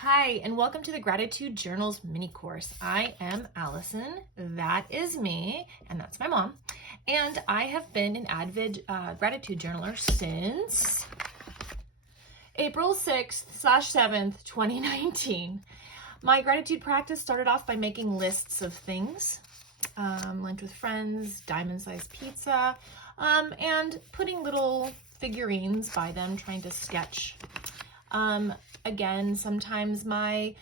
Hi, and welcome to the Gratitude Journals mini course. I am Alyson, that is me, and that's my mom. And I have been an avid gratitude journaler since April 6th/7th, 2019. My gratitude practice started off by making lists of things, lunch with friends, diamond-sized pizza, and putting little figurines by them, trying to sketch. Again, sometimes my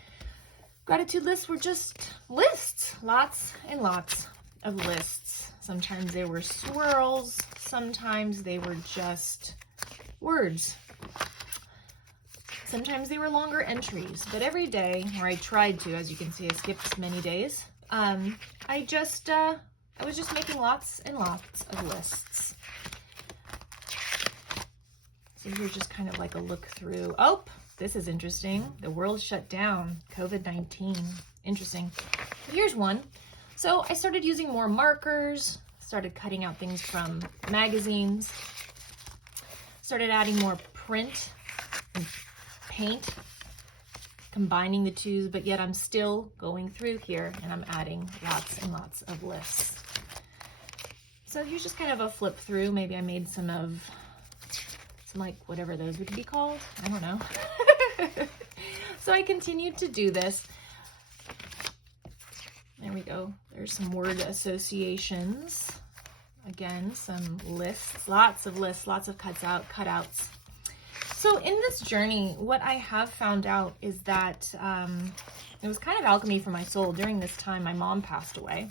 gratitude lists were just lists, lots and lots of lists. Sometimes they were swirls, sometimes they were just words. Sometimes they were longer entries, but every day, or I tried to, as you can see, I skipped many days. I was just making lots and lots of lists. So here's just kind of like a look through. Oh, this is interesting. The world shut down. COVID-19. Interesting. Here's one. So I started using more markers, started cutting out things from magazines, started adding more print and paint, combining the two, but yet I'm still going through here and I'm adding lots and lots of lists. So here's just kind of a flip through. Maybe I made some like whatever those would be called. I don't know. So I continued to do this. There we go. There's some word associations. Again, some lists, lots of cutouts. So in this journey, what I have found out is that it was kind of alchemy for my soul. During this time, my mom passed away.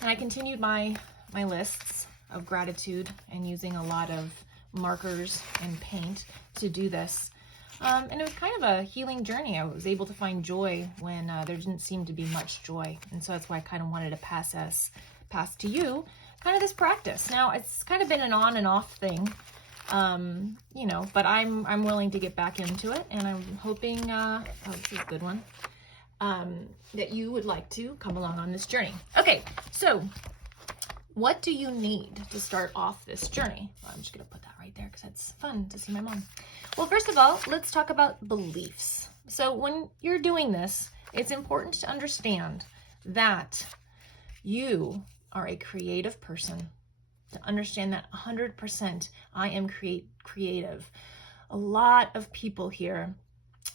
And I continued my lists of gratitude and using a lot of markers and paint to do this. And it was kind of a healing journey. I was able to find joy when there didn't seem to be much joy. And so that's why I kind of wanted to pass to you kind of this practice. Now, it's kind of been an on and off thing, but I'm willing to get back into it. And I'm hoping, this is a good one, that you would like to come along on this journey. Okay, so what do you need to start off this journey? Well, I'm just going to put that right there because it's fun to see my mom. Well, first of all, let's talk about beliefs. So when you're doing this, it's important to understand that you are a creative person. To understand that 100% I am creative. A lot of people here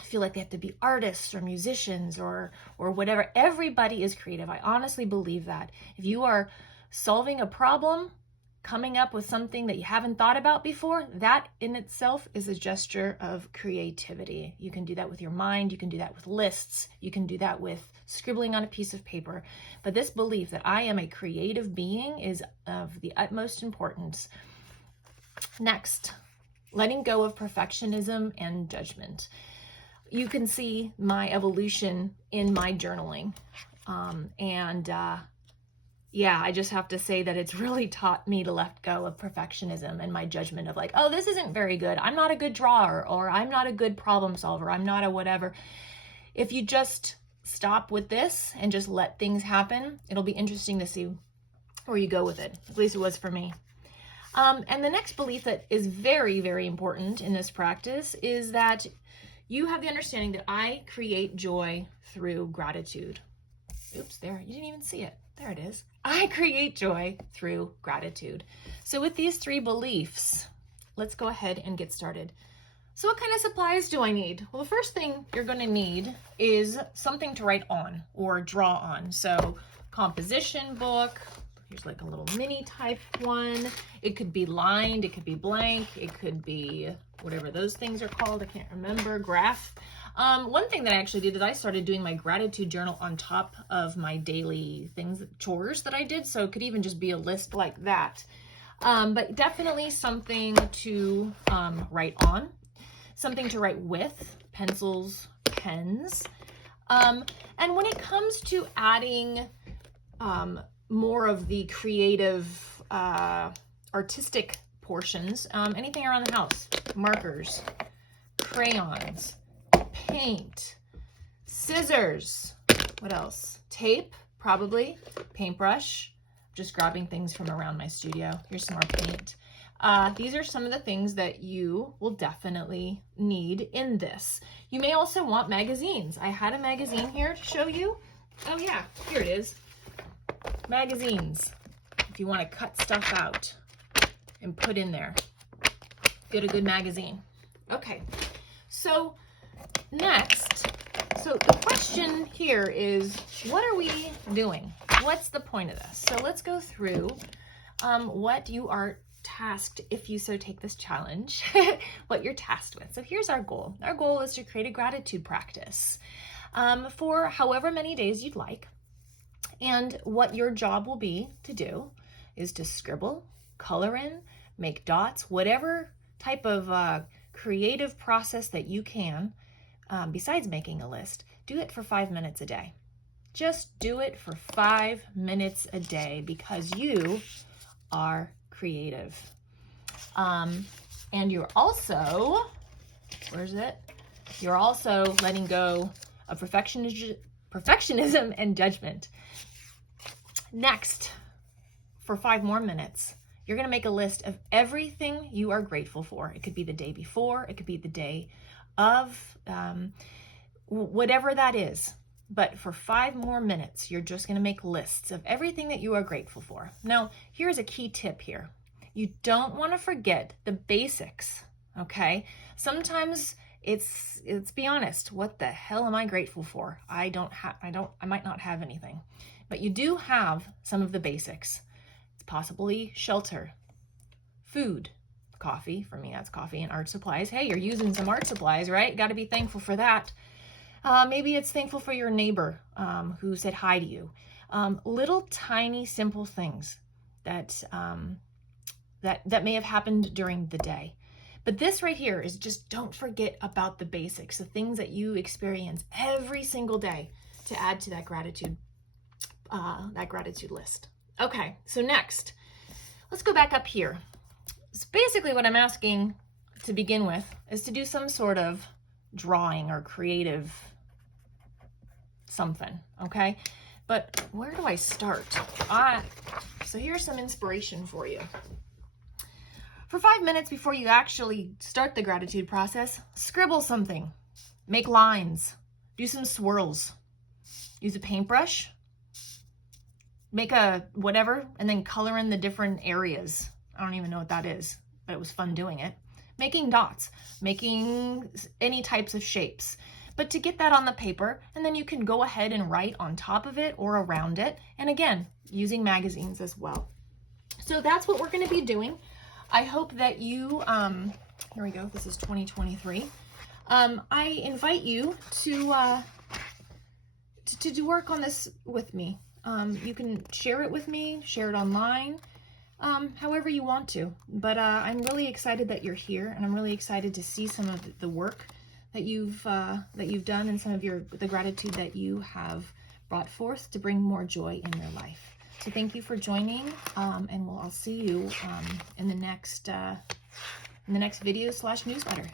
feel like they have to be artists or musicians or whatever. Everybody is creative. I honestly believe that. If you are solving a problem, coming up with something that you haven't thought about before, that in itself is a gesture of creativity. You can do that with your mind, you can do that with lists, you can do that with scribbling on a piece of paper. But this belief that I am a creative being is of the utmost importance. Next, letting go of perfectionism and judgment. You can see my evolution in my journaling. Yeah, I just have to say that it's really taught me to let go of perfectionism and my judgment of like, oh, this isn't very good. I'm not a good drawer, or I'm not a good problem solver. I'm not a whatever. If you just stop with this and just let things happen, it'll be interesting to see where you go with it. At least it was for me. And the next belief that is very, very important in this practice is that you have the understanding that I create joy through gratitude. Oops, there, you didn't even see it. There it is. I create joy through gratitude. So with these three beliefs, let's go ahead and get started. So what kind of supplies do I need? Well, the first thing you're going to need is something to write on or draw on. So composition book. Here's like a little mini type one. It could be lined, it could be blank, it could be whatever those things are called. I can't remember. Graph. One thing that I actually did is I started doing my gratitude journal on top of my daily chores that I did. So it could even just be a list like that. But definitely something to write on, something to write with, pencils, pens. And when it comes to adding more of the creative, artistic portions, anything around the house, markers, crayons, paint, scissors, what else? Tape, probably, paintbrush, just grabbing things from around my studio. Here's some more paint. these are some of the things that you will definitely need in this. You may also want magazines. I had a magazine here to show you. Oh yeah, here it is. Magazines. If you want to cut stuff out and put in there. Get a good magazine. Okay, so next, so the question here is, what are we doing? What's the point of this? So let's go through what you are tasked, if you so take this challenge, what you're tasked with. So here's our goal. Our goal is to create a gratitude practice for however many days you'd like. And what your job will be to do is to scribble, color in, make dots, whatever type of creative process that you can, besides making a list, do it for 5 minutes a day. Just do it for 5 minutes a day because you are creative. And you're also, where's it? You're also letting go of perfectionism and judgment. Next, for 5 more minutes, you're going to make a list of everything you are grateful for. It could be the day before, it could be the day of, whatever that is. But for 5 more minutes, you're just going to make lists of everything that you are grateful for. Now, here's a key tip here. You don't want to forget the basics, okay? Sometimes it's be honest, what the hell am I grateful for? I might not have anything. But you do have some of the basics. It's possibly shelter, food, coffee. For me, that's coffee, and art supplies. Hey, you're using some art supplies, right? Got to be thankful for that. Maybe it's thankful for your neighbor who said hi to you. Little tiny simple things that may have happened during the day. But this right here is just, don't forget about the basics, the things that you experience every single day to add to that gratitude list. Okay, so next, let's go back up here. So basically what I'm asking to begin with is to do some sort of drawing or creative something, okay? But where do I start? So here's some inspiration for you. For 5 minutes before you actually start the gratitude process, scribble something, make lines, do some swirls, use a paintbrush, make a whatever, and then color in the different areas. I don't even know what that is, but it was fun doing it. Making dots, making any types of shapes. But to get that on the paper, and then you can go ahead and write on top of it or around it. And again, using magazines as well. So that's what we're going to be doing. I hope that you, here we go, this is 2023. I invite you to work on this with me. You can share it with me, share it online, however you want to. But I'm really excited that you're here, and I'm really excited to see some of the work that you've done, and some of the gratitude that you have brought forth to bring more joy in your life. So thank you for joining, and I'll see you in the next video / newsletter.